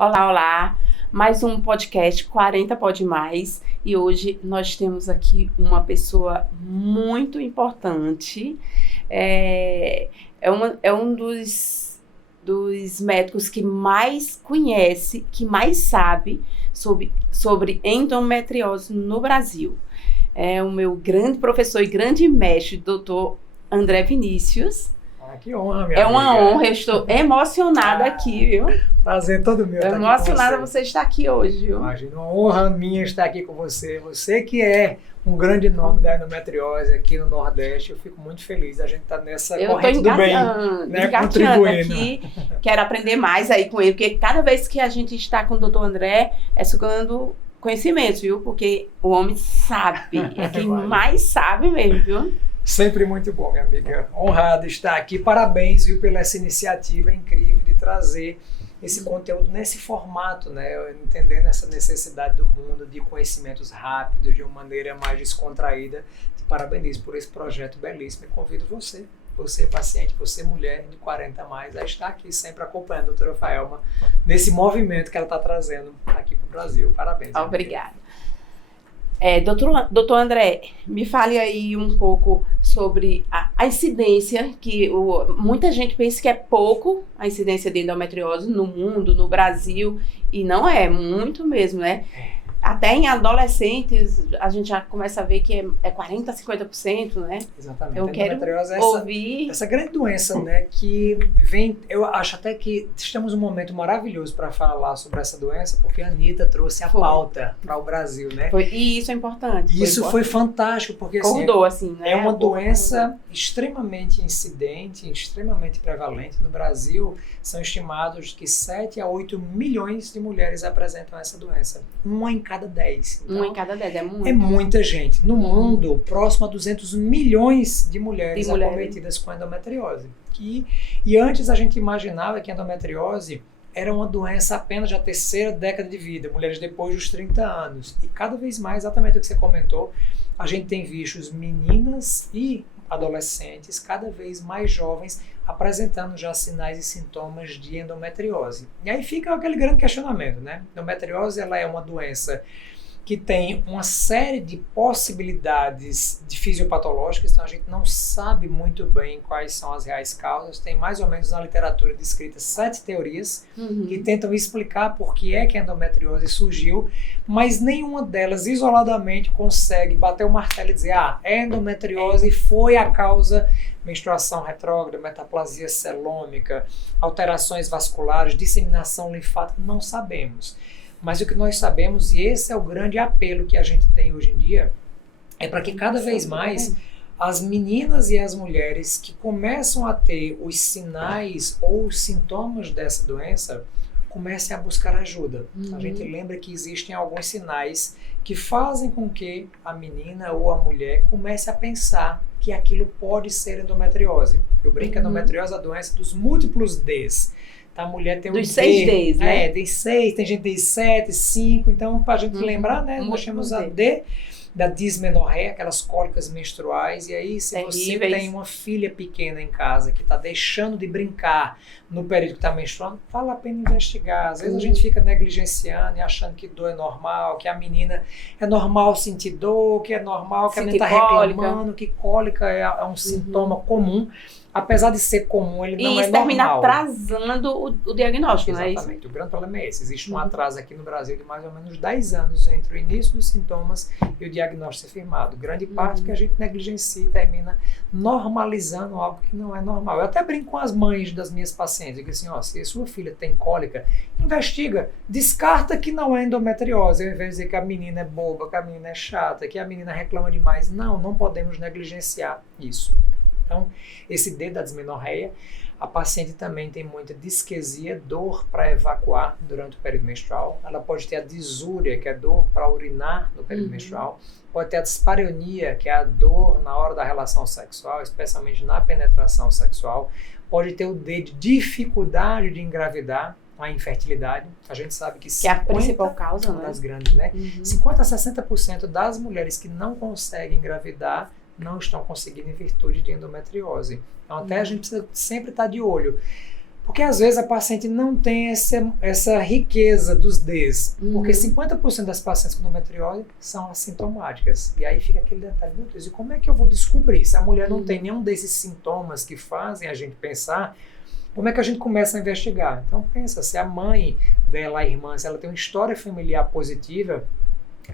Olá, olá! Mais um podcast 40 Pode Mais e hoje nós temos aqui uma pessoa muito importante. É um dos médicos que mais conhece, que mais sabe sobre endometriose no Brasil. É o meu grande professor e grande mestre, doutor André Vinícius. Que honra, minha amiga. É uma honra, eu estou emocionada aqui, viu? Prazer todo meu estar emocionada aqui com você estar aqui hoje, viu? Imagina, uma honra minha estar aqui com você. Você que é um grande nome da endometriose aqui no Nordeste. Eu fico muito feliz. A gente está nessa corrente do bem, né? Contribuindo. Aqui. Quero aprender mais aí com ele, porque cada vez que a gente está com o doutor André, é sugando conhecimento, viu? Porque o homem sabe, é quem mais sabe mesmo, viu? Sempre muito bom, minha amiga. Honrado estar aqui. Parabéns, viu, pela essa iniciativa incrível de trazer esse conteúdo nesse formato, né? Entendendo essa necessidade do mundo de conhecimentos rápidos, de uma maneira mais descontraída. Te parabenizo por esse projeto belíssimo e convido você paciente, você mulher de 40 a mais, a estar aqui sempre acompanhando a doutora Faelma nesse movimento que ela está trazendo aqui para o Brasil. Parabéns. Obrigada. Doutor André, me fale aí um pouco sobre a incidência, que muita gente pensa que é pouco a incidência de endometriose no mundo, no Brasil, e não é, muito mesmo, né? Até em adolescentes, a gente já começa a ver que é 40%, 50%, né? Exatamente. Eu quero ouvir... Essa grande doença, né, que vem... Eu acho até que estamos num momento maravilhoso para falar sobre essa doença, porque a Anitta trouxe a pauta para o Brasil, né? E isso é importante. Foi fantástico, porque assim, né? É uma doença extremamente incidente, extremamente prevalente. No Brasil, são estimados que 7 a 8 milhões de mulheres apresentam essa doença. Uma em cada 10. Então, uma em cada 10, é muito. É muita gente. No mundo, próximo a 200 milhões de mulheres acometidas com endometriose. E antes a gente imaginava que a endometriose era uma doença apenas da terceira década de vida, mulheres depois dos 30 anos. E cada vez mais, exatamente o que você comentou, a gente tem visto meninas e adolescentes cada vez mais jovens apresentando já sinais e sintomas de endometriose. E aí fica aquele grande questionamento, né? Endometriose, ela é uma doença que tem uma série de possibilidades de fisiopatológicas, então a gente não sabe muito bem quais são as reais causas. Tem mais ou menos na literatura descritas 7 teorias que tentam explicar por que é que a endometriose surgiu, mas nenhuma delas isoladamente consegue bater o martelo e dizer a endometriose foi a causa menstruação retrógrada, metaplasia celômica, alterações vasculares, disseminação linfática, não sabemos. Mas o que nós sabemos, e esse é o grande apelo que a gente tem hoje em dia, é para que cada vez mais as meninas e as mulheres que começam a ter os sinais ou os sintomas dessa doença comecem a buscar ajuda. A gente lembra que existem alguns sinais que fazem com que a menina ou a mulher comece a pensar que aquilo pode ser endometriose. Eu brinco que a endometriose é a doença dos múltiplos Ds. A mulher tem dos 6 Ds, né? Tem 6, tem gente que tem 7, 5. Então, para a gente lembrar, né? Nós temos a D da dismenorreia, aquelas cólicas menstruais. E aí, se você tem uma filha pequena em casa que está deixando de brincar no período que está menstruando, vale a pena investigar. Às vezes a gente fica negligenciando e achando que dor é normal, que a menina é normal sentir dor, que é normal que a menina está reclamando, que cólica é um sintoma comum. Apesar de ser comum, ele não é normal. E isso termina atrasando o diagnóstico, não é isso? Exatamente. O grande problema é esse. Existe um atraso aqui no Brasil de mais ou menos 10 anos entre o início dos sintomas e o diagnóstico ser firmado. Grande parte que a gente negligencia e termina normalizando algo que não é normal. Eu até brinco com as mães das minhas pacientes. Digo assim, se a sua filha tem cólica, investiga. Descarta que não é endometriose. Ao invés de dizer que a menina é boba, que a menina é chata, que a menina reclama demais. Não podemos negligenciar isso. Então, esse D da dismenorreia, a paciente também tem muita disquesia, dor para evacuar durante o período menstrual. Ela pode ter a disúria, que é dor para urinar no período menstrual. Pode ter a dispareunia, que é a dor na hora da relação sexual, especialmente na penetração sexual. Pode ter o D de dificuldade de engravidar, a infertilidade. A gente sabe que é a principal causa, das grandes, né? 50 a 60% das mulheres que não conseguem engravidar não estão conseguindo em virtude de endometriose. Então até a gente precisa sempre estar de olho. Porque às vezes a paciente não tem essa riqueza dos Ds. Porque 50% das pacientes com endometriose são assintomáticas. E aí fica aquele detalhe, meu Deus, e como é que eu vou descobrir? Se a mulher não tem nenhum desses sintomas que fazem a gente pensar, como é que a gente começa a investigar? Então pensa, se a mãe dela, a irmã, se ela tem uma história familiar positiva,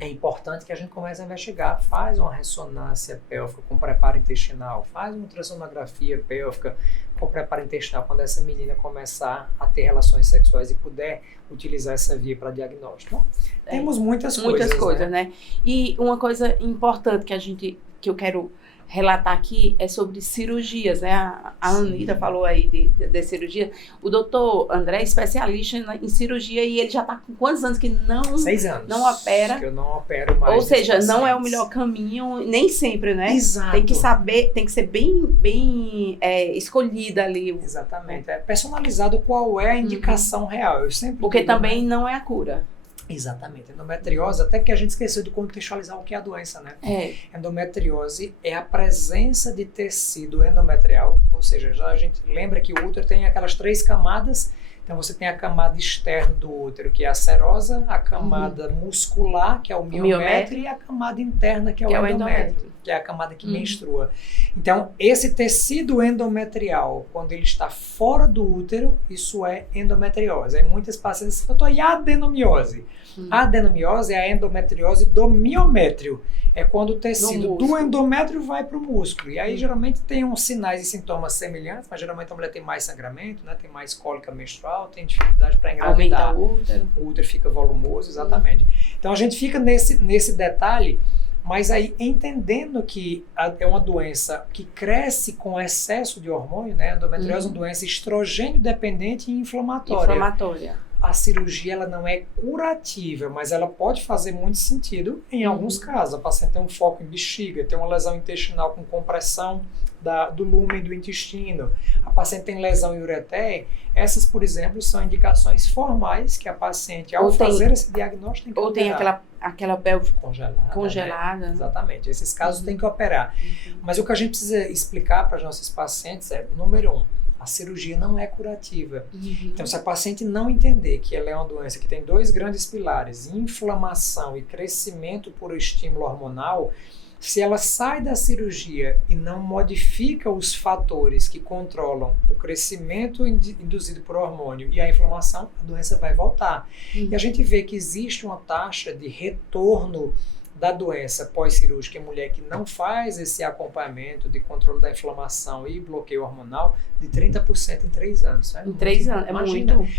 é importante que a gente comece a investigar. Faz uma ressonância pélvica com preparo intestinal, faz uma ultrassonografia pélvica com preparo intestinal quando essa menina começar a ter relações sexuais e puder utilizar essa via para diagnóstico. Então, temos muitas coisas, né? E uma coisa importante que eu quero relatar aqui é sobre cirurgias, né? A Anita falou aí de cirurgia. O doutor André é especialista em cirurgia e ele já está com quantos anos que 6 anos. Não opera? Que eu não opero mais. Ou seja, não é o melhor caminho, nem sempre, né? Exato. Tem que saber, tem que ser bem escolhida ali. Exatamente. É personalizado qual é a indicação real. Eu sempre Porque digo, também não é a cura. Exatamente. Endometriose, até que a gente esqueceu de contextualizar o que é a doença, né? Endometriose é a presença de tecido endometrial, ou seja, já a gente lembra que o útero tem aquelas 3 camadas. Então você tem a camada externa do útero, que é a serosa, a camada muscular, que é o miométrio, e a camada interna, que é o endométrio, que é a camada que menstrua. Então, esse tecido endometrial, quando ele está fora do útero, isso é endometriose. Aí muitas pacientes falam, e a adenomiose? A adenomiose é a endometriose do miométrio. É quando o tecido do endométrio vai para o músculo. E aí, geralmente, tem uns sinais e sintomas semelhantes, mas geralmente a mulher tem mais sangramento, né? Tem mais cólica menstrual, tem dificuldade para engravidar. Aumenta o útero. O útero fica volumoso, exatamente. Então, a gente fica nesse detalhe, mas aí entendendo que é uma doença que cresce com excesso de hormônio, né? A endometriose é uma doença estrogênio dependente e inflamatória. A cirurgia ela não é curativa, mas ela pode fazer muito sentido em alguns casos. A paciente tem um foco em bexiga, tem uma lesão intestinal com compressão do lúmen do intestino. A paciente tem lesão em ureter. Essas, por exemplo, são indicações formais que a paciente, ao fazer esse diagnóstico, tem que operar. Tem aquela pelve congelada. Né? Exatamente. Esses casos tem que operar. Mas o que a gente precisa explicar para os nossos pacientes é, número 1, a cirurgia não é curativa. Então, se a paciente não entender que ela é uma doença que tem 2 grandes pilares, inflamação e crescimento por estímulo hormonal, se ela sai da cirurgia e não modifica os fatores que controlam o crescimento induzido por hormônio e a inflamação, a doença vai voltar. E a gente vê que existe uma taxa de retorno da doença pós-cirúrgica em mulher que não faz esse acompanhamento de controle da inflamação e bloqueio hormonal de 30% em 3 anos. Né? Em 3 anos, imagina, muito.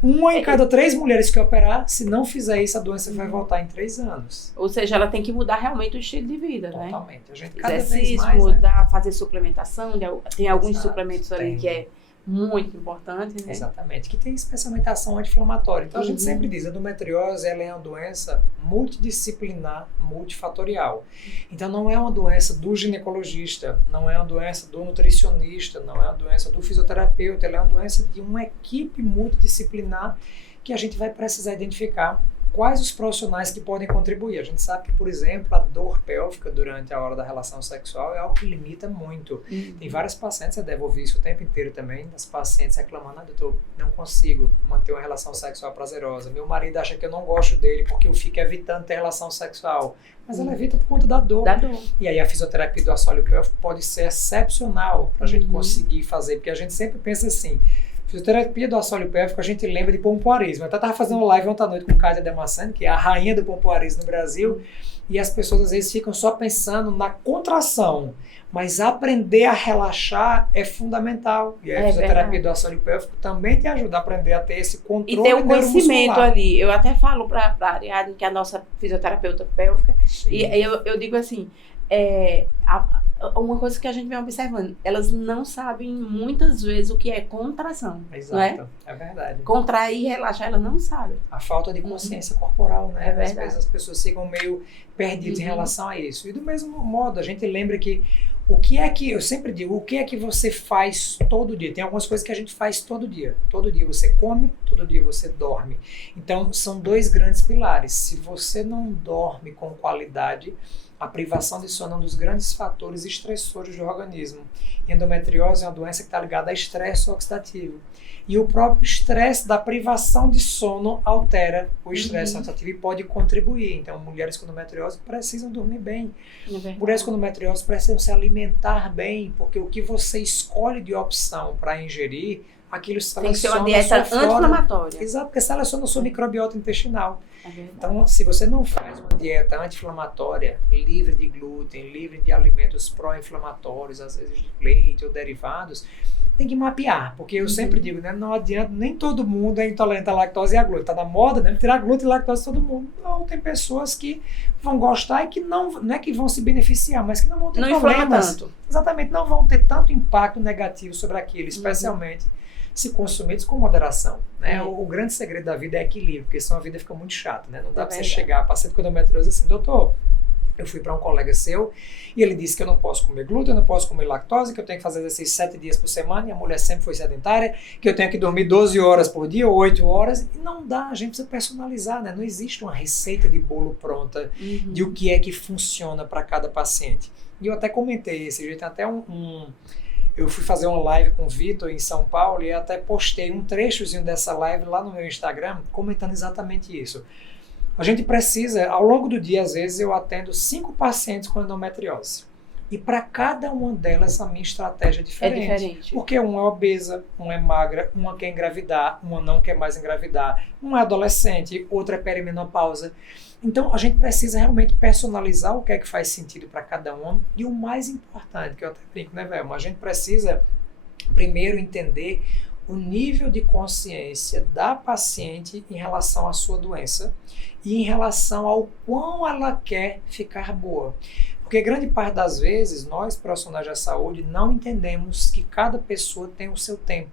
Uma em cada 3 mulheres que operar, se não fizer isso, a doença vai voltar em 3 anos. Ou seja, ela tem que mudar realmente o estilo de vida, né? Totalmente. A gente cada exercício, vez mais, mudar, fazer suplementação, tem alguns suplementos ali que é muito importante, né? Exatamente, que tem especialmente ação anti-inflamatória. Então a gente sempre diz, a endometriose ela é uma doença multidisciplinar, multifatorial. Então não é uma doença do ginecologista, não é uma doença do nutricionista, não é uma doença do fisioterapeuta, ela é uma doença de uma equipe multidisciplinar que a gente vai precisar identificar quais os profissionais que podem contribuir. A gente sabe que, por exemplo, a dor pélvica durante a hora da relação sexual é algo que limita muito. Tem várias pacientes, você deve ouvir isso o tempo inteiro também, das pacientes reclamando, doutor, não consigo manter uma relação sexual prazerosa. Meu marido acha que eu não gosto dele porque eu fico evitando ter relação sexual. Mas ela evita por conta da dor. E aí a fisioterapia do assoalho pélvico pode ser excepcional para a gente conseguir fazer, porque a gente sempre pensa assim, fisioterapia do assoalho pélvico, a gente lembra de pompoarismo. Eu até estava fazendo uma live ontem à noite com Kátia Demassani, que é a rainha do pompoarismo no Brasil, e as pessoas às vezes ficam só pensando na contração, mas aprender a relaxar é fundamental. E a fisioterapia do assoalho pélvico também te ajuda a aprender a ter esse controle neuromuscular. E ter um conhecimento ali. Eu até falo para a Ariadne, que é a nossa fisioterapeuta pélvica, e eu digo assim, uma coisa que a gente vem observando, elas não sabem muitas vezes o que é contração. Exato, é verdade. Contrair e relaxar, elas não sabem. A falta de consciência corporal, né? Às vezes as pessoas ficam meio perdidas em relação a isso. E do mesmo modo, a gente lembra que eu sempre digo, o que é que você faz todo dia? Tem algumas coisas que a gente faz todo dia. Todo dia você come, todo dia você dorme. Então, são 2 grandes pilares. Se você não dorme com qualidade, A privação de sono é um dos grandes fatores estressores do organismo. E endometriose é uma doença que está ligada a estresse oxidativo. E o próprio estresse da privação de sono altera o estresse oxidativo e pode contribuir. Então, mulheres com endometriose precisam dormir bem. Mulheres com endometriose precisam se alimentar bem, porque o que você escolhe de opção para ingerir, aquilo seleciona tem que ser uma dieta anti-inflamatória. Exato, porque seleciona a sua microbiota intestinal. Então, se você não faz uma dieta anti-inflamatória, livre de glúten, livre de alimentos pró-inflamatórios, às vezes de leite ou derivados, tem que mapear, porque eu sempre digo, né, não adianta, nem todo mundo é intolerante à lactose e à glúten. Está na moda, né, tirar glúten e lactose de todo mundo. Não, tem pessoas que vão gostar e que não é que vão se beneficiar, mas que não vão ter problemas. Não inflama tanto. Exatamente, não vão ter tanto impacto negativo sobre aquilo, especialmente se consumidos com moderação. Né? O grande segredo da vida é equilíbrio, porque senão a vida fica muito chata. Né? Não dá para você chegar a paciente com endometriose assim, doutor, eu fui para um colega seu e ele disse que eu não posso comer glúten, eu não posso comer lactose, que eu tenho que fazer exercício 7 dias por semana, e a mulher sempre foi sedentária, que eu tenho que dormir 12 horas por dia, ou 8 horas, e não dá, a gente precisa personalizar, né? Não existe uma receita de bolo pronta de o que é que funciona para cada paciente. E eu até comentei esse jeito, até eu fui fazer uma live com o Vitor em São Paulo e até postei um trechozinho dessa live lá no meu Instagram, comentando exatamente isso. A gente precisa, ao longo do dia, às vezes eu atendo 5 pacientes com endometriose. E para cada uma delas a minha estratégia é diferente. Porque uma é obesa, uma é magra, uma quer engravidar, uma não quer mais engravidar, uma é adolescente, outra é perimenopausa. Então a gente precisa realmente personalizar o que é que faz sentido para cada uma. E o mais importante, que eu até brinco, né, Velma? A gente precisa primeiro entender o nível de consciência da paciente em relação à sua doença e em relação ao quão ela quer ficar boa. Porque grande parte das vezes, nós, profissionais da saúde, não entendemos que cada pessoa tem o seu tempo.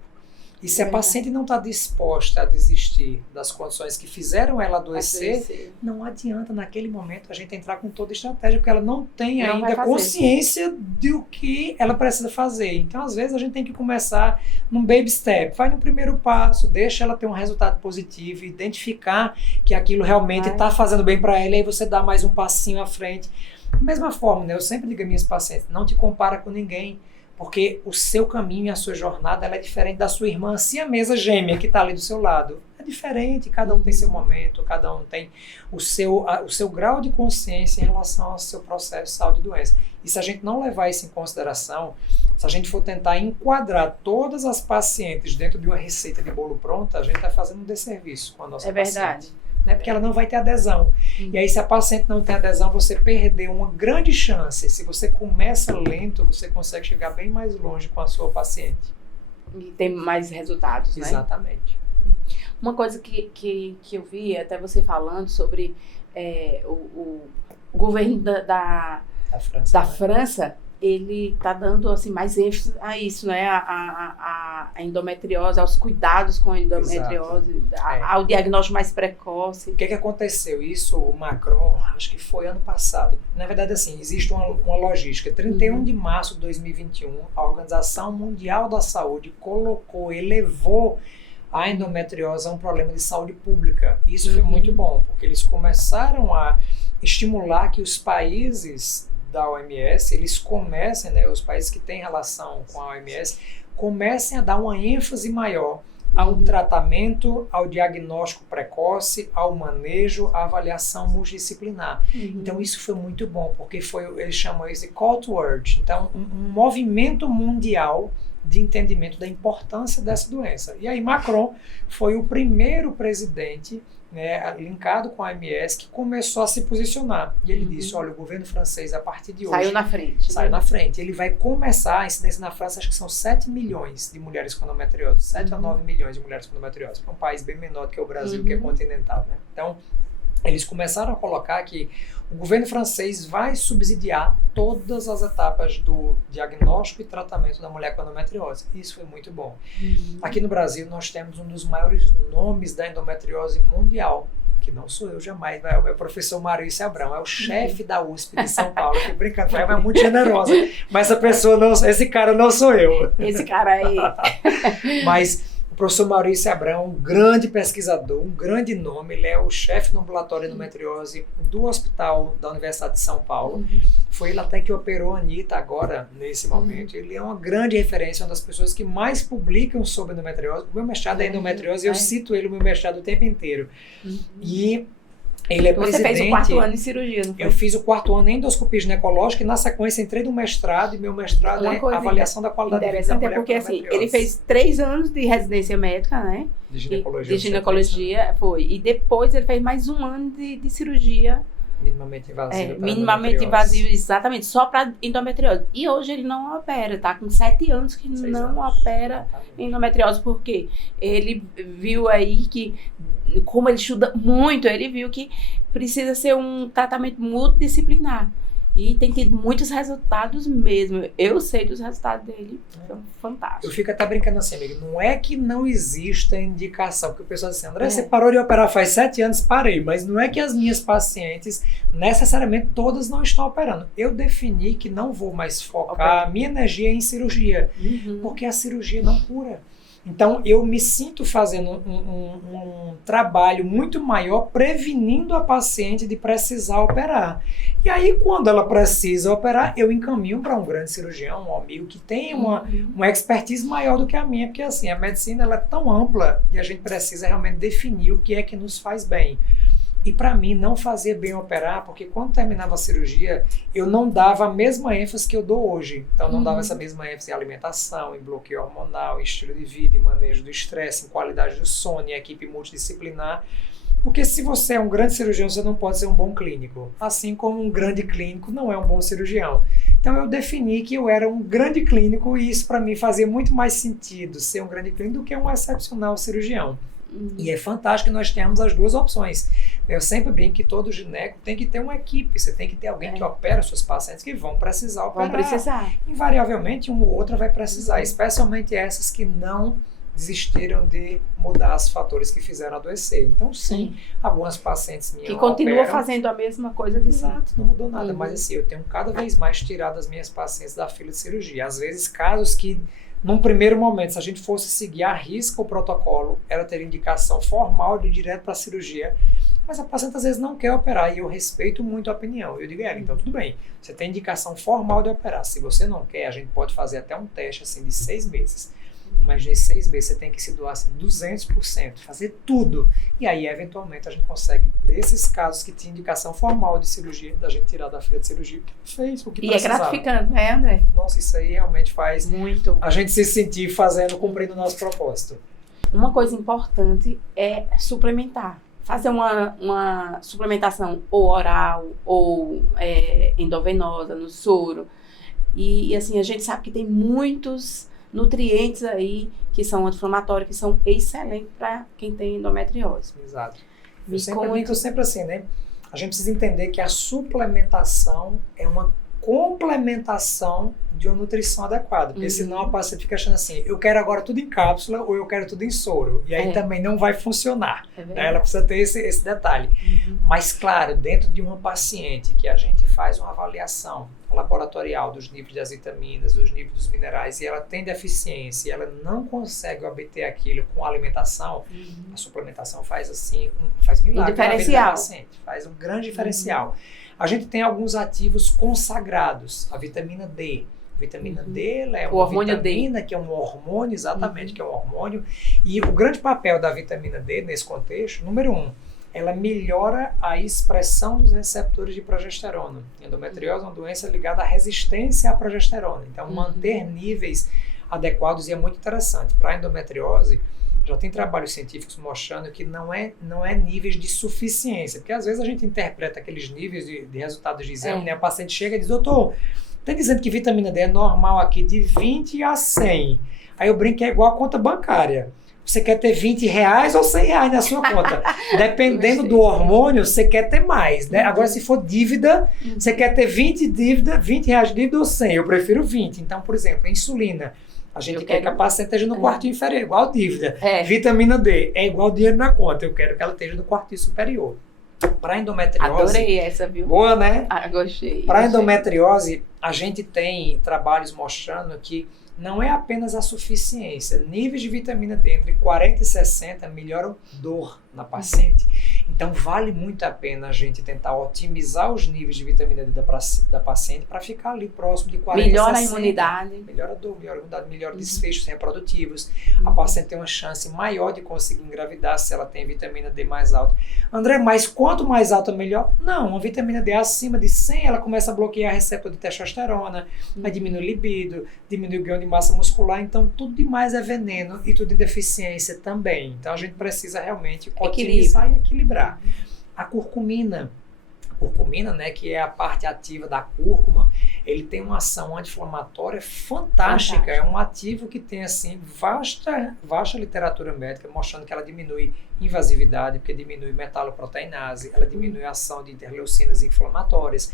E se a paciente não está disposta a desistir das condições que fizeram ela adoecer, não adianta naquele momento a gente entrar com toda a estratégia, porque ela não tem ainda consciência do que ela precisa fazer. Então, às vezes, a gente tem que começar num baby step. Vai no primeiro passo, deixa ela ter um resultado positivo, identificar que aquilo realmente está fazendo bem para ela, e aí você dá mais um passinho à frente. Da mesma forma, né, eu sempre digo a minhas pacientes, não te compara com ninguém. Porque o seu caminho e a sua jornada ela é diferente da sua irmã siamesa gêmea que está ali do seu lado. É diferente, cada um tem seu momento, cada um tem o seu grau de consciência em relação ao seu processo de saúde e doença. E se a gente não levar isso em consideração, se a gente for tentar enquadrar todas as pacientes dentro de uma receita de bolo pronta, a gente está fazendo um desserviço com a nossa paciente. É verdade. Né? Porque ela não vai ter adesão. E aí, se a paciente não tem adesão, você perdeu uma grande chance. Se você começa lento, você consegue chegar bem mais longe com a sua paciente. E tem mais resultados, né? Exatamente. Uma coisa que eu vi, até você falando sobre o governo da França, ele está dando assim, mais ênfase a isso, né? A endometriose, aos cuidados com a endometriose, ao diagnóstico mais precoce. O que aconteceu? Isso, o Macron, acho que foi ano passado. Na verdade, assim, existe uma logística. 31 de março de 2021, a Organização Mundial da Saúde elevou a endometriose a um problema de saúde pública. Isso foi muito bom, porque eles começaram a estimular que os países da OMS, eles comecem, né, os países que têm relação com a OMS, comecem a dar uma ênfase maior ao tratamento, ao diagnóstico precoce, ao manejo, à avaliação multidisciplinar. Então isso foi muito bom, porque eles chamam isso de call to word. Então um movimento mundial de entendimento da importância dessa doença. E aí Macron foi o primeiro presidente, né, linkado com a OMS, que começou a se posicionar. E ele disse, olha, o governo francês, a partir de hoje... Saiu na frente. Saiu na frente. Ele vai começar, a incidência na França, acho que são 7 milhões de mulheres com endometriose. 7 a 9 milhões de mulheres com endometriose. É um país bem menor do que o Brasil, que é continental, né? Então, eles começaram a colocar que o governo francês vai subsidiar todas as etapas do diagnóstico e tratamento da mulher com endometriose. Isso foi muito bom. Aqui no Brasil, nós temos um dos maiores nomes da endometriose mundial, que não sou eu jamais, é o meu professor Maurício Abrão, é o chefe da USP de São Paulo, que brincando, é muito generosa, mas esse cara não sou eu. Esse cara aí. Mas o professor Maurício Abrão, um grande pesquisador, um grande nome, ele é o chefe do ambulatório de endometriose do hospital da Universidade de São Paulo. Foi ele até que operou a Anitta agora, nesse momento. Ele é uma grande referência, uma das pessoas que mais publicam sobre endometriose. O meu mestrado é endometriose, eu cito ele no meu mestrado o tempo inteiro. E ele é presidente... Você fez o 4º ano de cirurgia, não foi? Eu fiz o 4º ano em endoscopia ginecológica e na sequência entrei no mestrado, e meu mestrado é avaliação da qualidade de vida da mulher. Porque assim, ele fez 3 anos de residência médica, né? De ginecologia. De ginecologia, foi. E depois ele fez mais 1 ano de cirurgia. Minimamente invasiva. Minimamente invasiva, exatamente, só para endometriose. E hoje ele não opera, tá com 7 anos que não opera endometriose, porque ele viu aí que, como ele estuda muito, ele viu que precisa ser um tratamento multidisciplinar. E tem tido muitos resultados mesmo. Eu sei dos resultados dele, são fantásticos. Eu fico até brincando assim, amigo. Não é que não exista indicação, porque o pessoal diz assim, André, você parou de operar faz 7 anos, parei. Mas não é que as minhas pacientes, necessariamente, todas não estão operando. Eu defini que não vou mais focar a minha energia em cirurgia, porque a cirurgia não cura. Então, eu me sinto fazendo um trabalho muito maior prevenindo a paciente de precisar operar. E aí, quando ela precisa operar, eu encaminho para um grande cirurgião, um amigo que tem uma expertise maior do que a minha, porque assim, a medicina ela é tão ampla e a gente precisa realmente definir o que é que nos faz bem. E para mim não fazia bem operar, porque quando terminava a cirurgia, eu não dava a mesma ênfase que eu dou hoje. Então eu não dava essa mesma ênfase em alimentação, em bloqueio hormonal, em estilo de vida, em manejo do estresse, em qualidade do sono, em equipe multidisciplinar. Porque se você é um grande cirurgião, você não pode ser um bom clínico. Assim como um grande clínico não é um bom cirurgião. Então eu defini que eu era um grande clínico e isso para mim fazia muito mais sentido ser um grande clínico do que um excepcional cirurgião. E é fantástico que nós temos as duas opções. Eu sempre brinco que todo gineco tem que ter uma equipe. Você tem que ter alguém que opera suas pacientes que vão precisar operar. Vão precisar. Invariavelmente, uma ou outra vai precisar. Especialmente essas que não desistiram de mudar os fatores que fizeram adoecer. Então, sim, algumas pacientes minhas que continuam fazendo a mesma coisa de Exato, não mudou nada. Mas assim, eu tenho cada vez mais tirado as minhas pacientes da fila de cirurgia. Às vezes, casos que num primeiro momento, se a gente fosse seguir à risca o protocolo, ela teria indicação formal de ir direto para a cirurgia, mas a paciente às vezes não quer operar e eu respeito muito a opinião. Eu digo, então tudo bem, você tem indicação formal de operar. Se você não quer, a gente pode fazer até um teste assim, de 6 meses. Mas nesses 6 meses você tem que se doar assim, 200%, fazer tudo. E aí, eventualmente, a gente consegue, desses casos que tinha indicação formal de cirurgia, da gente tirar da fila de cirurgia, fez o que precisava. E é gratificante, né, André? Nossa, isso aí realmente faz muito a gente se sentir cumprindo o nosso propósito. Uma coisa importante é suplementar. Fazer uma suplementação ou oral ou endovenosa, no soro. E assim, a gente sabe que tem muitos nutrientes aí que são anti-inflamatórios, que são excelentes para quem tem endometriose. Exato. Eu sempre assim, né? A gente precisa entender que a suplementação é uma complementação de uma nutrição adequada, porque senão a paciente fica achando assim, eu quero agora tudo em cápsula ou eu quero tudo em soro, e aí também não vai funcionar. Ela precisa ter esse detalhe. Mas claro, dentro de uma paciente que a gente faz uma avaliação laboratorial dos níveis das vitaminas, dos níveis dos minerais, e ela tem deficiência e ela não consegue obter aquilo com a alimentação, a suplementação faz assim, faz milagre na vida da paciente, faz um grande diferencial. A gente tem alguns ativos consagrados, a vitamina D. A vitamina D ela é uma vitamina que é um hormônio, exatamente, que é um hormônio. E o grande papel da vitamina D nesse contexto, número 1, ela melhora a expressão dos receptores de progesterona. Endometriose é uma doença ligada à resistência à progesterona. Então, manter níveis adequados e é muito interessante. Para a endometriose, já tem trabalhos científicos mostrando que não é níveis de suficiência, porque às vezes a gente interpreta aqueles níveis de resultados de exame, né? A paciente chega e diz, doutor, está dizendo que vitamina D é normal aqui de 20 a 100. Aí eu brinco que é igual a conta bancária. Você quer ter 20 reais ou 100 reais na sua conta? Dependendo do hormônio, você quer ter mais, né? Agora, se for dívida, você quer ter 20 reais de dívida ou 100. Eu prefiro 20. Então, por exemplo, a insulina. A gente quer que a paciente esteja no quartinho inferior, igual dívida. Vitamina D é igual dinheiro na conta. Eu quero que ela esteja no quartinho superior. Para endometriose... Adorei essa, viu? Boa, né? Gostei. Para endometriose, a gente tem trabalhos mostrando que não é apenas a suficiência. Níveis de vitamina D entre 40 e 60 melhoram dor na paciente. Então, vale muito a pena a gente tentar otimizar os níveis de vitamina D da paciente para ficar ali próximo de 40 e 60. Melhora a imunidade. Melhora a dor, melhora a imunidade, melhora desfechos reprodutivos. A paciente tem uma chance maior de conseguir engravidar se ela tem vitamina D mais alta. André, mas quanto mais alta, melhor? Não, uma vitamina D acima de 100, ela começa a bloquear a receptor de testosterona, vai diminuir o libido, diminui o ganho de massa muscular. Então, tudo demais é veneno e tudo de deficiência também. Então, a gente precisa realmente otimizar e equilibrar. A curcumina, né, que é a parte ativa da cúrcuma, ele tem uma ação anti-inflamatória fantástica. É um ativo que tem assim vasta literatura médica mostrando que ela diminui invasividade, porque diminui metaloproteinase, ela diminui a ação de interleucinas inflamatórias,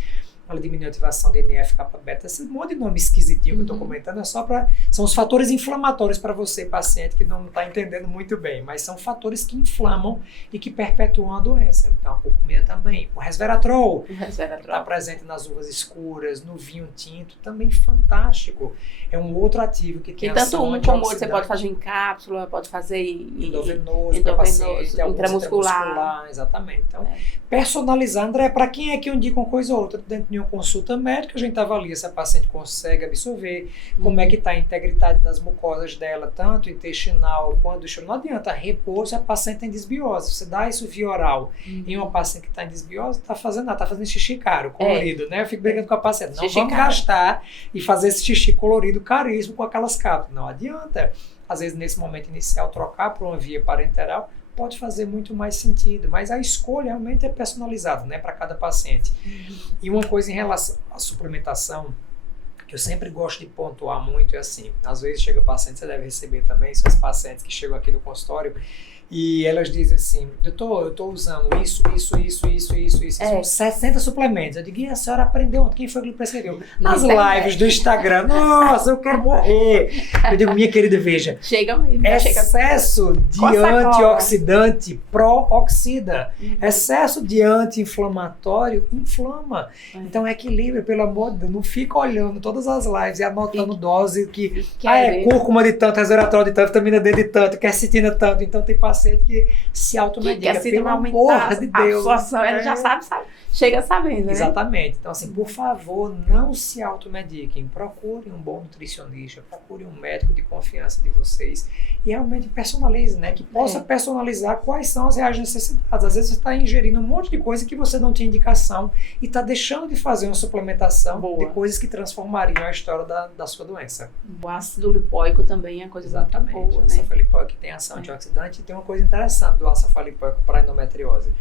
ela diminui a ativação de NF-kappa-beta, esse monte de nome esquisitinho que eu estou comentando, são os fatores inflamatórios para você, paciente, que não está entendendo muito bem, mas são fatores que inflamam e que perpetuam a doença. Então, a curcumina também. O resveratrol está presente nas uvas escuras, no vinho tinto, também fantástico. É um outro ativo que tem ação antioxidante. Tanto um como outro, você pode fazer em cápsula, pode fazer endovenoso para paciente, intramuscular. Exatamente. Então, personalizar, André, para quem é que eu indico uma coisa ou outra dentro de uma consulta médica, a gente avalia se a paciente consegue absorver, como é que está a integridade das mucosas dela, tanto intestinal quanto externo. Não adianta repor se a paciente tem desbiose. Você dá isso via oral em uma paciente que está em desbiose, está fazendo nada, está fazendo xixi caro, colorido, né? Eu fico brincando com a paciente. Não vamos gastar e fazer esse xixi colorido caríssimo com aquelas cápsulas. Não adianta. Às vezes, nesse momento inicial, trocar para uma via parenteral pode fazer muito mais sentido, mas a escolha realmente é personalizada, né, para cada paciente. E uma coisa em relação à suplementação, que eu sempre gosto de pontuar muito, é assim, às vezes chega paciente, você deve receber também, são as pacientes que chegam aqui no consultório, e elas dizem assim, doutor, eu estou usando isso, são 60 suplementos. Eu digo, e a senhora aprendeu ontem? Quem foi que lhe prescreveu? Nas lives do Instagram. Nossa, eu quero morrer. Eu digo, minha querida, veja, excesso de antioxidante pró-oxida. Excesso de anti-inflamatório inflama. Então, equilíbrio, pelo amor de Deus, não fica olhando todas as lives e anotando dose que cúrcuma de tanto, resveratrol de tanto, vitamina D de tanto, quercetina tanto. Então, tem paciente que se automedica, pelo amor de Deus. Ela já sabe, chega sabendo, né? Exatamente. Então, assim, por favor, não se automediquem. Procurem um bom nutricionista, procurem um médico de confiança de vocês e realmente personalize, né? Que possa personalizar quais são as reais necessidades. Às vezes você está ingerindo um monte de coisa que você não tinha indicação e está deixando de fazer uma suplementação de coisas que transformariam a história da sua doença. O ácido lipóico também é coisa muito boa, né? O ácido lipóico tem ação antioxidante e tem uma coisa interessante do ácido lipóico para a endometriose.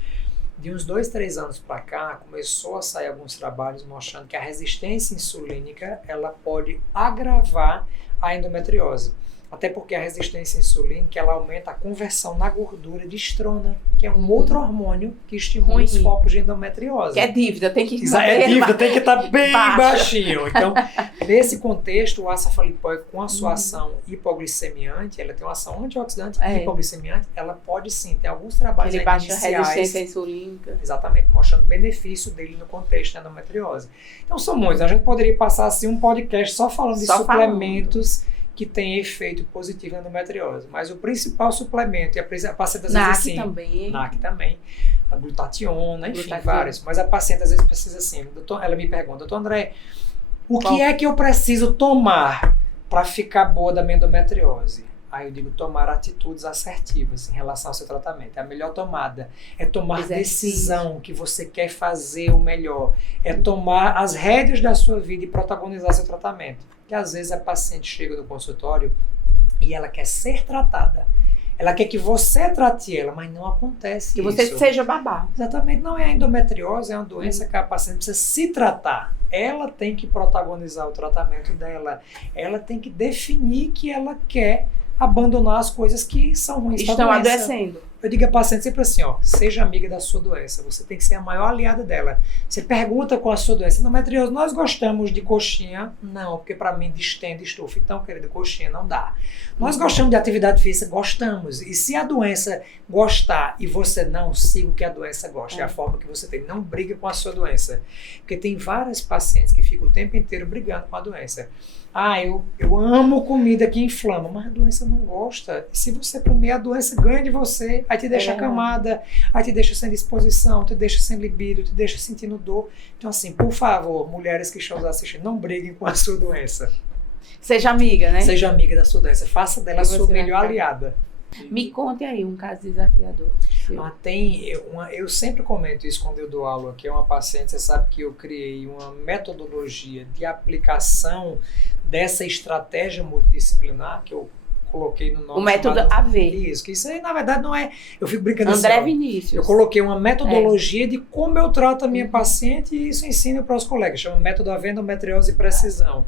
De uns 2-3 anos para cá, começou a sair alguns trabalhos mostrando que a resistência insulínica ela pode agravar a endometriose. Até porque a resistência insulínica ela aumenta a conversão na gordura de estrona, que é um outro hormônio que estimula os focos de endometriose. Que é dívida, tem que tem que estar bem baixinho. Então, nesse contexto, o ácido lipóico com a sua ação hipoglicemiante, ela tem uma ação antioxidante e hipoglicemiante, ela pode sim, tem alguns trabalhos ele baixa a resistência insulínica. Exatamente, mostrando o benefício dele no contexto da endometriose. Então, são muitos. A gente poderia passar assim um podcast só falando de suplementos que tem efeito positivo na endometriose. Mas o principal suplemento, e a paciente às vezes assim... NAC também. A glutationa, enfim, vários. Mas a paciente às vezes precisa assim, ela me pergunta, doutor André, o que é que eu preciso tomar para ficar boa da minha endometriose? Aí eu digo, tomar atitudes assertivas em relação ao seu tratamento. A melhor tomada é tomar decisão que você quer fazer o melhor. É tomar as rédeas da sua vida e protagonizar seu tratamento. Porque às vezes a paciente chega no consultório e ela quer ser tratada. Ela quer que você trate ela, mas não acontece que isso. Que você seja babá. Exatamente. Não é a endometriose, é uma doença que a paciente precisa se tratar. Ela tem que protagonizar o tratamento dela. Ela tem que definir que ela quer abandonar as coisas que são ruins para a doença. Estão adoecendo. Eu digo a paciente sempre assim, ó, seja amiga da sua doença, você tem que ser a maior aliada dela. Você pergunta qual a sua doença. Endometriose, nós gostamos de coxinha? Não, porque para mim distende estufa. Então, querida, coxinha não dá. Nós gostamos de atividade física? Gostamos. E se a doença gostar e você não, siga o que a doença gosta. É a forma que você tem. Não brigue com a sua doença. Porque tem várias pacientes que ficam o tempo inteiro brigando com a doença. Ah, eu amo comida que inflama, mas a doença não gosta. Se você comer, a doença ganha de você, aí te deixa acamada, aí te deixa sem disposição, te deixa sem libido, te deixa sentindo dor. Então, assim, por favor, mulheres que estão assistindo, não briguem com a sua doença. Seja amiga, né? Seja amiga da sua doença, faça dela a sua melhor aliada. Me conte aí um caso desafiador. Eu sempre comento isso quando eu dou aula, que é uma paciente, você sabe que eu criei uma metodologia de aplicação dessa estratégia multidisciplinar, que eu coloquei no nome. O método AV. Isso, que isso aí na verdade não é, eu fico brincando André assim. Vinícius. Eu coloquei uma metodologia de como eu trato a minha paciente e isso ensino para os colegas, chama método AV, endometriose e precisão.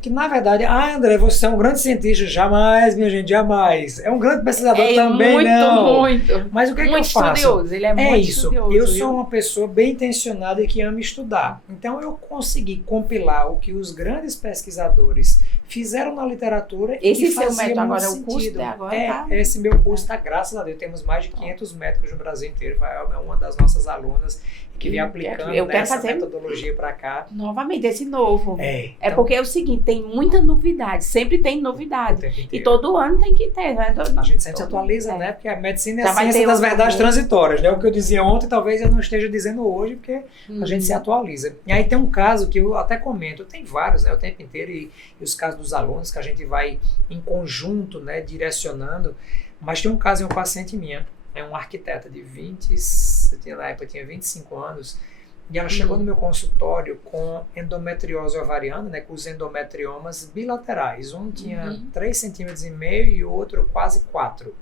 Que na verdade, André, você é um grande cientista, jamais, minha gente, jamais. É um grande pesquisador também, muito, não. Muito, mas o que é que eu faço? Estudioso, ele é muito isso. estudioso. Eu sou uma pessoa bem intencionada e que ama estudar. Então eu consegui compilar o que os grandes pesquisadores fizeram na literatura esse e que fazia seu método agora muito é o curso sentido. agora, tá? Esse meu curso está, graças a Deus, temos mais de 500 médicos no Brasil inteiro. É uma das nossas alunas que vem aplicando essa metodologia para cá. Novamente, esse novo. Então, porque é o seguinte, tem muita novidade, sempre tem novidade. E todo ano tem que ter. Né? A gente sempre se atualiza, né? Porque a medicina é a ciência das verdades transitórias, né? O que eu dizia ontem, talvez eu não esteja dizendo hoje, porque a gente se atualiza. E aí tem um caso que eu até comento, tem vários, né? O tempo inteiro, e os casos dos alunos que a gente vai em conjunto, né? Direcionando. Mas tem um caso de uma paciente minha, é uma arquiteta de na época tinha 25 anos, e ela chegou no meu consultório com endometriose ovariana, né, com os endometriomas bilaterais. Um tinha 3,5 centímetros e o outro quase 4.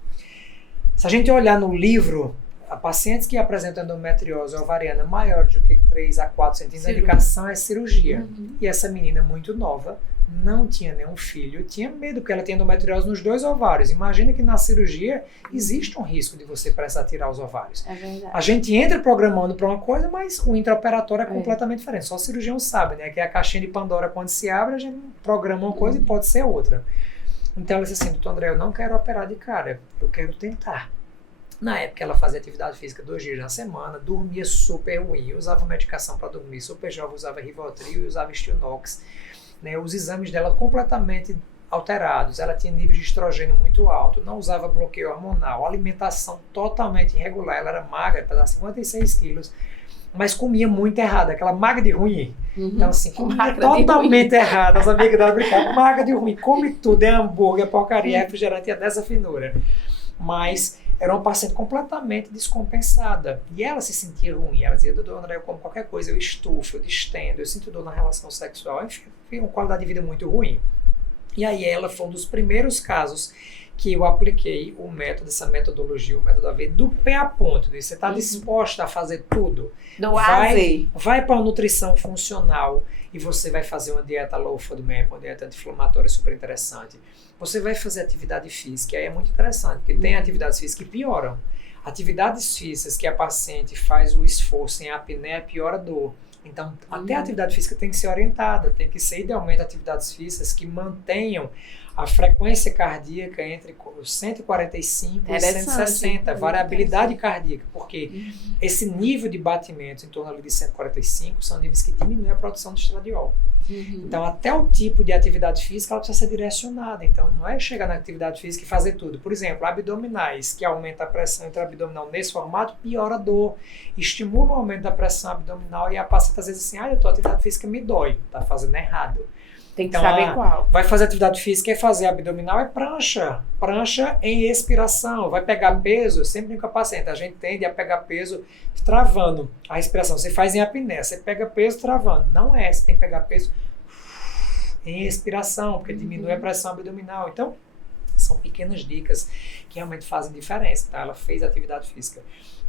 Se a gente olhar no livro, a pacientes que apresentam endometriose ovariana maior do que 3 a 4 centímetros, a indicação é cirurgia. E essa menina muito nova, não tinha nenhum filho, tinha medo, porque ela tinha endometriose nos 2 ovários. Imagina que na cirurgia existe um risco de você precisar tirar os ovários. É verdade. A gente entra programando para uma coisa, mas o intraoperatório é completamente diferente. Só o cirurgião sabe, né? Que é a caixinha de Pandora, quando se abre, a gente programa uma coisa e pode ser outra. Então ela disse assim, doutor André, eu não quero operar de cara, eu quero tentar. Na época ela fazia atividade física 2 dias na semana, dormia super ruim, usava medicação para dormir super jovem, usava Rivotril e usava Stilnox. Né, os exames dela completamente alterados, ela tinha nível de estrogênio muito alto, não usava bloqueio hormonal, alimentação totalmente irregular, ela era magra, pesava 56 quilos, mas comia muito errado, aquela magra de ruim. Então assim, comia totalmente errado, as amigas dela brincavam, magra de ruim, come tudo, é hambúrguer, é porcaria, é refrigerante, é dessa finura. Mas era uma paciente completamente descompensada. E ela se sentia ruim. Ela dizia, doutor André, eu como qualquer coisa, eu estufo, eu distendo, eu sinto dor na relação sexual. Enfim, uma qualidade de vida muito ruim. E aí ela foi um dos primeiros casos que eu apliquei o método, essa metodologia, o método AV, do pé a ponto. Você está disposta a fazer tudo? Vai para a nutrição funcional e você vai fazer uma dieta low FODMAP, uma dieta anti-inflamatória super interessante. Você vai fazer atividade física, aí é muito interessante, porque tem atividades físicas que pioram. Atividades físicas que a paciente faz o esforço em apneia, piora a dor. Então, até a atividade física tem que ser orientada, tem que ser idealmente atividades físicas que mantenham a frequência cardíaca entre 145 e 160, variabilidade cardíaca, porque esse nível de batimento em torno ali de 145 são níveis que diminuem a produção de estradiol. Então, até o tipo de atividade física ela precisa ser direcionada. Então, não é chegar na atividade física e fazer tudo. Por exemplo, abdominais, que aumenta a pressão intraabdominal nesse formato, piora a dor, estimula o aumento da pressão abdominal e a paciente às vezes assim, a atividade física me dói, tá fazendo errado. Tem que saber qual. Vai fazer atividade física e fazer abdominal é prancha em expiração, vai pegar peso, sempre com a paciente, a gente tende a pegar peso travando a respiração, você faz em apneia, você pega peso travando, não é, você tem que pegar peso em expiração, porque diminui a pressão abdominal, então são pequenas dicas que realmente fazem diferença, tá? Ela fez atividade física,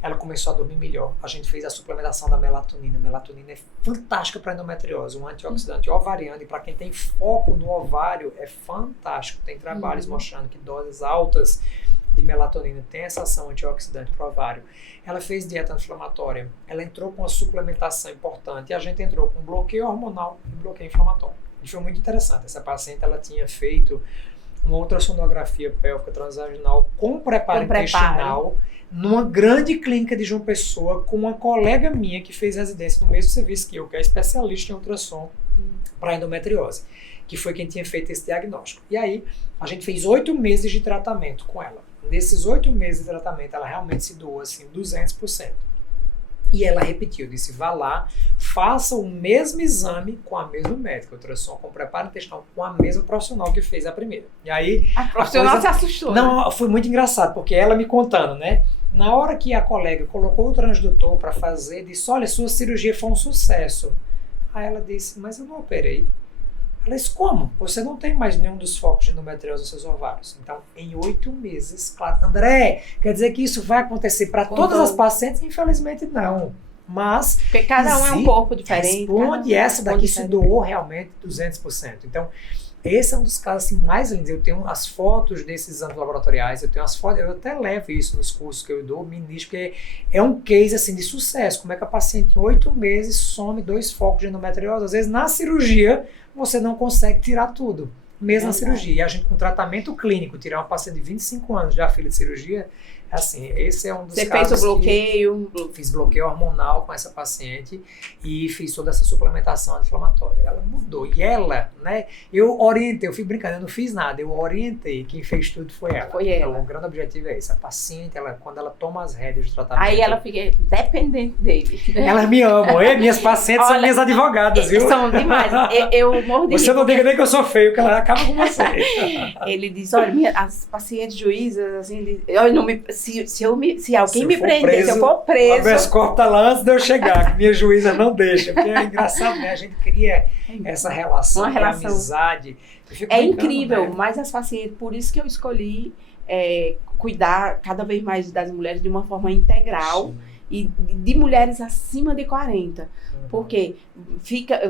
ela começou a dormir melhor. A gente fez a suplementação da melatonina. A melatonina é fantástica para endometriose, um antioxidante ovariano. E para quem tem foco no ovário, é fantástico. Tem trabalhos mostrando que doses altas de melatonina, tem essa ação antioxidante para o ovário. Ela fez dieta anti-inflamatória, ela entrou com uma suplementação importante e a gente entrou com bloqueio hormonal e bloqueio inflamatório. E foi muito interessante. Essa paciente ela tinha feito uma ultrassonografia pélvica transvaginal com preparo intestinal numa grande clínica de João Pessoa com uma colega minha que fez residência no mesmo serviço que eu, que é especialista em ultrassom para endometriose, que foi quem tinha feito esse diagnóstico. E aí, a gente fez 8 meses de tratamento com ela. Nesses 8 meses de tratamento, ela realmente se doou assim, 200%. E ela repetiu, disse, vá lá, faça o mesmo exame com a mesma médica, ultrassom com preparo intestinal, com a mesma profissional que fez a primeira. E aí... A profissional se assustou. Não, foi muito engraçado, porque ela me contando, né? Na hora que a colega colocou o transdutor para fazer, disse, olha, sua cirurgia foi um sucesso. Aí ela disse, mas eu não operei. Ela disse, como? Você não tem mais nenhum dos focos de endometriose nos seus ovários. Então, em 8 meses, claro. André, quer dizer que isso vai acontecer para todas as pacientes? Infelizmente, não. Mas... Porque cada um é um corpo diferente. Responde, essa daqui se doou realmente 200%. Então, esse é um dos casos assim, mais lindos. Eu tenho as fotos desses exames laboratoriais, eu tenho as fotos, eu até levo isso nos cursos que eu dou, ministro, porque é um case assim, de sucesso. Como é que a paciente em 8 meses some 2 focos de endometriose? Às vezes, na cirurgia, você não consegue tirar tudo, mesmo na cirurgia. E a gente, com tratamento clínico, tirar uma paciente de 25 anos já filha de cirurgia, assim, esse é um dos casos. Você fez o bloqueio? Fiz bloqueio hormonal com essa paciente e fiz toda essa suplementação anti-inflamatória. Ela mudou. E ela, né, eu orientei, eu fui brincando, eu não fiz nada, eu orientei, quem fez tudo foi ela. Foi ela. Então, o grande objetivo é esse. A paciente, ela, quando ela toma as rédeas de tratamento... Aí ela fica dependente dele. Elas me amam. Minhas pacientes são minhas advogadas, viu? São demais. Eu mordi. Você não diga nem que eu sou feio, que ela acaba com você. Ele diz, olha, as pacientes juízas, assim, eu não me... Se alguém me prender, se eu for preso... O habeas corpus tá lá antes de eu chegar, que minha juíza não deixa. Porque é engraçado, né? A gente cria essa relação de amizade. É incrível, né? Mas as pacientes, por isso que eu escolhi cuidar cada vez mais das mulheres de uma forma integral. Sim. E de mulheres acima de 40. Porque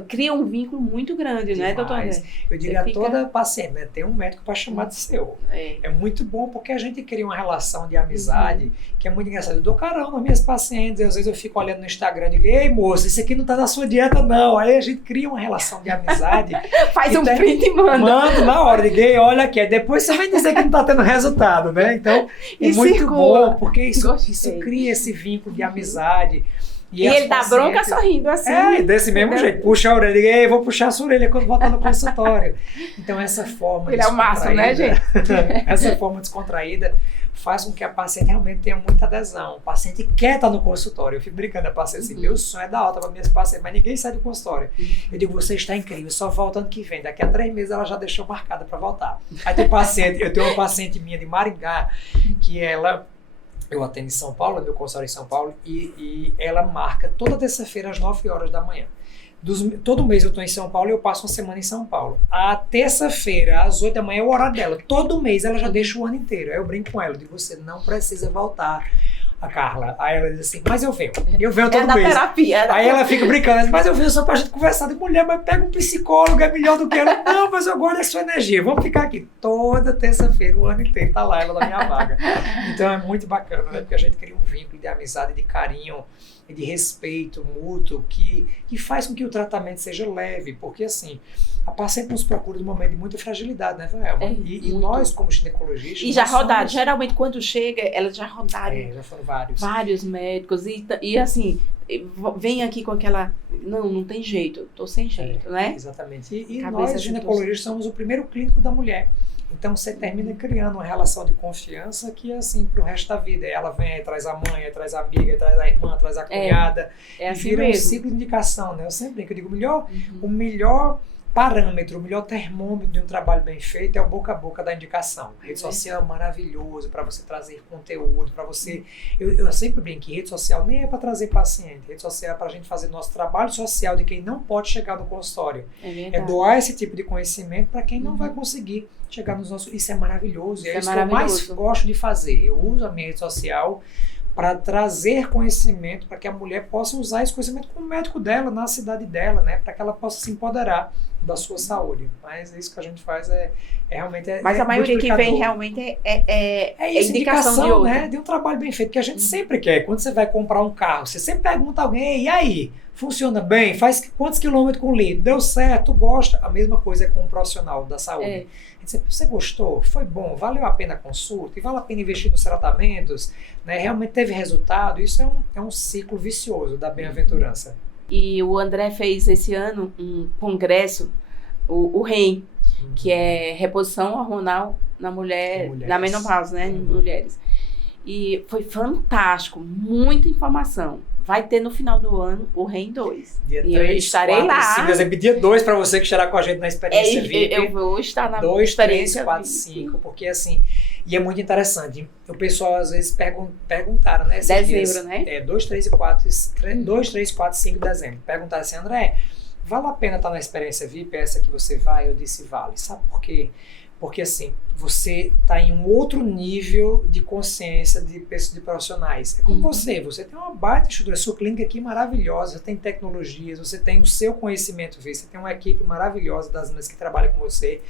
cria um vínculo muito grande, né, doutor André? Eu digo a toda paciente, né? Tem um médico para chamar de seu. É muito bom porque a gente cria uma relação de amizade que é muito engraçada. Eu dou carão nas minhas pacientes, às vezes eu fico olhando no Instagram e digo, ei moça, isso aqui não tá na sua dieta não. Aí a gente cria uma relação de amizade. Faz um print e manda. Manda na hora, digo, olha aqui, depois você vai dizer que não tá tendo resultado, né? Então, é muito bom, porque isso cria esse vínculo de amizade. E ele dá bronca sorrindo assim. Desse mesmo jeito. Puxa a orelha. Eu vou puxar a sua orelha quando voltar no consultório. Então, essa forma ele é o máximo, né, gente? Essa forma descontraída faz com que a paciente realmente tenha muita adesão. O paciente quer estar no consultório. Eu fico brincando, a paciente assim, meu sonho é dar alta para minhas pacientes, mas ninguém sai do consultório. Eu digo, você está incrível, só volta ano que vem. Daqui a 3 meses ela já deixou marcada para voltar. Aí tem paciente, eu tenho uma paciente minha de Maringá, que ela... Eu atendo em São Paulo, meu consultório em São Paulo, e ela marca toda terça-feira às 9 horas da manhã. Todo mês eu estou em São Paulo e eu passo uma semana em São Paulo. A terça-feira, às 8 da manhã, é o horário dela. Todo mês ela já deixa o ano inteiro. Aí eu brinco com ela, eu digo, você não precisa voltar. A Carla, aí ela diz assim, mas eu venho todo mês. Terapia, aí ela fica brincando, mas eu venho só pra gente conversar de mulher, mas pega um psicólogo, é melhor do que ela. Não, mas eu gosto da sua energia, vamos ficar aqui toda terça-feira, o ano inteiro, tá lá ela na minha vaga. Então é muito bacana, né? Porque a gente cria um vínculo de amizade, de carinho e de respeito mútuo que faz com que o tratamento seja leve, porque assim, a paciente nos procura num momento de muita fragilidade, né, Velma? E nós, como ginecologistas... E já rodaram, geralmente quando chega, elas já rodaram. Já foram vários. Vários médicos, e assim, vem aqui com aquela... Não tem jeito, tô sem jeito, né? Exatamente. E nós, ginecologistas, somos o primeiro clínico da mulher. Então você termina criando uma relação de confiança que é assim pro resto da vida. Ela vem, aí traz a mãe, aí traz a amiga, aí traz a irmã, traz a cunhada. Assim vira mesmo. Um ciclo de indicação, né? Eu sempre brinco, eu digo, o melhor parâmetro, o melhor termômetro de um trabalho bem feito é o boca a boca da indicação. Rede social é maravilhoso para você trazer conteúdo, para você... Eu sempre brinco que rede social nem é para trazer paciente, rede social é para a gente fazer nosso trabalho social de quem não pode chegar no consultório. É doar esse tipo de conhecimento para quem não vai conseguir chegar nos nossos... Isso é maravilhoso, é isso que eu mais gosto de fazer. Eu uso a minha rede social para trazer conhecimento, para que a mulher possa usar esse conhecimento com o médico dela, na cidade dela, né? Para que ela possa se empoderar da sua saúde. Mas isso que a gente faz realmente Mas a maioria que vem realmente é isso, indicação de outra. Né? De um trabalho bem feito, que a gente sempre quer. Quando você vai comprar um carro, você sempre pergunta a alguém, e aí? Funciona bem? Faz quantos quilômetros com litro? Deu certo? Gosta? A mesma coisa é com um profissional da saúde. Você gostou? Foi bom? Valeu a pena a consulta? E vale a pena investir nos tratamentos? Né? Realmente teve resultado? Isso é um ciclo vicioso da bem-aventurança. E o André fez esse ano um congresso, o REM, que é reposição hormonal na mulher, na menopausa, né? Em mulheres. E foi fantástico, muita informação. Vai ter no final do ano o REM 2. Dia 3, eu estarei 4, lá. 5, exemplo, dia 2 para você que estará com a gente na experiência VIP. Eu vou estar na 2, 3, experiência 4, 5, porque assim, e é muito interessante. O pessoal às vezes perguntaram, né? Dezembro, dias, né? 2, 3 e 4, 2, 3, 4, 5 de dezembro. Perguntaram assim, André, vale a pena estar na experiência VIP, essa que você vai? Eu disse, vale. Sabe por quê? Porque assim, você está em um outro nível de consciência de profissionais. É como você tem uma baita estrutura, sua clínica aqui maravilhosa, você tem tecnologias, você tem o seu conhecimento, você tem uma equipe maravilhosa das meninas que trabalham com você.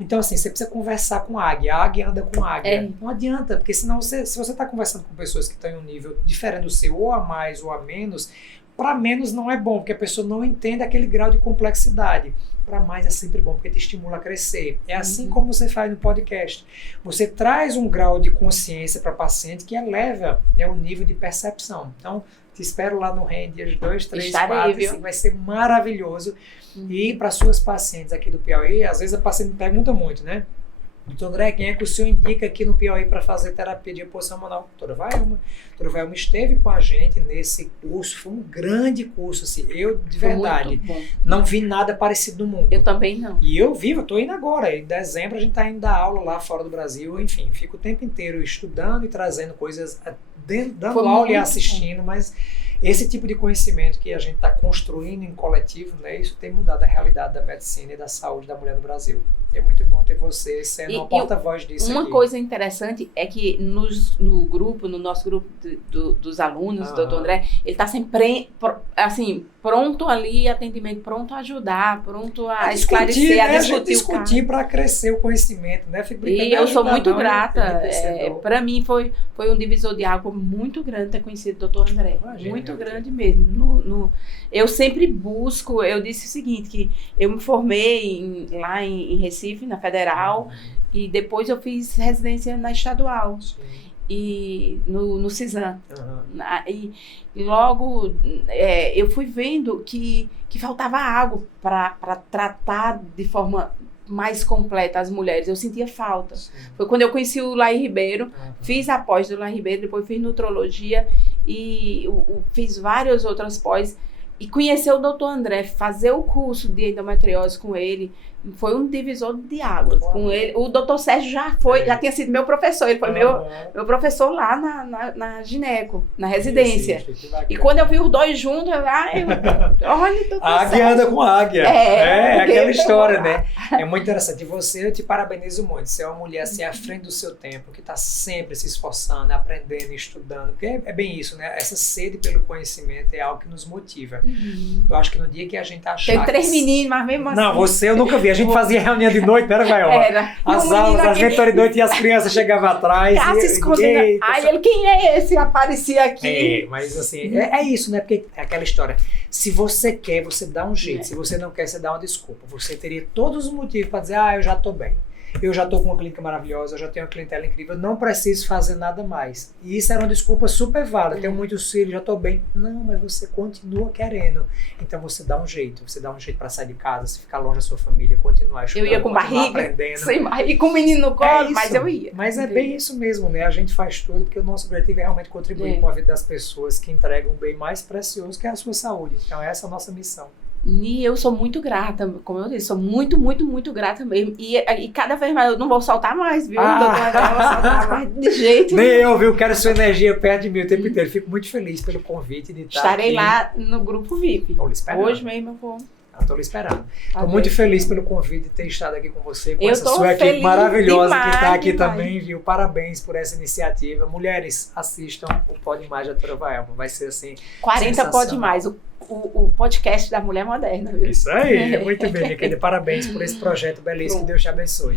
Então assim, você precisa conversar com a águia anda com a águia. Não adianta, porque senão se você está conversando com pessoas que estão em um nível diferente do seu, ou a mais ou a menos, para menos não é bom, porque a pessoa não entende aquele grau de complexidade. Para mais é sempre bom, porque te estimula a crescer. É assim como você faz no podcast. Você traz um grau de consciência para a paciente que eleva, né, o nível de percepção. Então, te espero lá no REM, dias 2, 3, 4, 5, vai ser maravilhoso. E para suas pacientes aqui do Piauí, às vezes a paciente me pergunta muito, né? Então, André, quem é que o senhor indica aqui no Piauí para fazer terapia de reposição hormonal? Doutora Vailma. Doutora Vailma esteve com a gente nesse curso, foi um grande curso, assim, eu, de verdade, não vi nada parecido no mundo. Eu também não. E eu estou indo agora, em dezembro a gente está indo dar aula lá fora do Brasil, enfim, fico o tempo inteiro estudando e trazendo coisas, dando aula e assistindo, mas esse tipo de conhecimento que a gente está construindo em coletivo, né, isso tem mudado a realidade da medicina e da saúde da mulher no Brasil. E é muito bom ter você sendo uma porta-voz disso uma aqui. Coisa interessante é que no nosso grupo dos alunos, do Dr. André, ele está sempre assim, pronto ali, atendimento, pronto a ajudar, pronto a esclarecer, a discutir para crescer o conhecimento, né? E eu sou muito grata. Para mim foi um divisor de água muito grande ter conhecido o Dr. André. Muito grande mesmo. Eu sempre busco, eu disse o seguinte, que eu me formei lá em Recife, na Federal, e depois eu fiz residência na Estadual. Sim. E no CISAM. E logo eu fui vendo que faltava água para tratar de forma mais completa as mulheres. Eu sentia falta. Sim. Foi quando eu conheci o Laí Ribeiro, fiz a pós do Laí Ribeiro, depois fiz nutrologia e fiz várias outras pós. E conhecer o Dr. André, fazer o curso de endometriose com ele, foi um divisor de águas. Com ele, o Dr. Sérgio já tinha sido meu professor, ele foi meu professor lá na gineco, na residência. E quando eu vi os dois juntos, olha, Dr. A águia anda com a águia. É aquela história, né? É muito interessante. E você, eu te parabenizo muito. Você é uma mulher assim, à frente do seu tempo, que está sempre se esforçando, aprendendo, estudando. Porque é bem isso, né? Essa sede pelo conhecimento é algo que nos motiva. Eu acho que no dia que a gente achar... Tem 3 meninos, mas mesmo assim... Não, você eu nunca vi. A gente fazia reunião de noite, não era, Vailma? Era. As aulas, as mentorias de noite e as crianças chegavam atrás. Se escondendo. Aí ele, quem é esse? Aparecia aqui. Mas assim, é isso, né? Porque é aquela história. Se você quer, você dá um jeito. Se você não quer, você dá uma desculpa. Você teria todos os motivos para dizer, eu já estou bem. Eu já estou com uma clínica maravilhosa, eu já tenho uma clientela incrível, eu não preciso fazer nada mais. E isso era uma desculpa super válida. Tenho muitos filhos, já estou bem. Não, mas você continua querendo. Então você dá um jeito para sair de casa, se ficar longe da sua família, continuar estudando, eu ia com barriga, aprendendo. Sem barriga, com o menino no colo, mas eu ia. Mas é bem isso mesmo, né? A gente faz tudo porque o nosso objetivo é realmente contribuir com a vida das pessoas que entregam um bem mais precioso, que é a sua saúde. Então essa é a nossa missão. E eu sou muito grata, como eu disse, sou muito, muito, muito grata mesmo. E cada vez mais eu não vou soltar mais, viu? Não vou soltar mais de jeito nenhum. Nem eu, viu? Quero sua energia perto de mim o tempo inteiro. Fico muito feliz pelo convite de estar Estarei aqui. Lá no grupo VIP. Estou lhe esperando. Hoje mesmo eu vou. Estou lhe esperando. Estou muito feliz pelo convite de ter estado aqui com você, com essa sua equipe maravilhosa que está aqui também, viu? Parabéns por essa iniciativa. Mulheres, assistam o Pode Mais da Doutora Vailma. Vai ser assim. 40 Pode Mais. o podcast da Mulher Moderna. Viu? Isso aí, muito bem, minha querida. Parabéns por esse projeto belíssimo, que Deus te abençoe.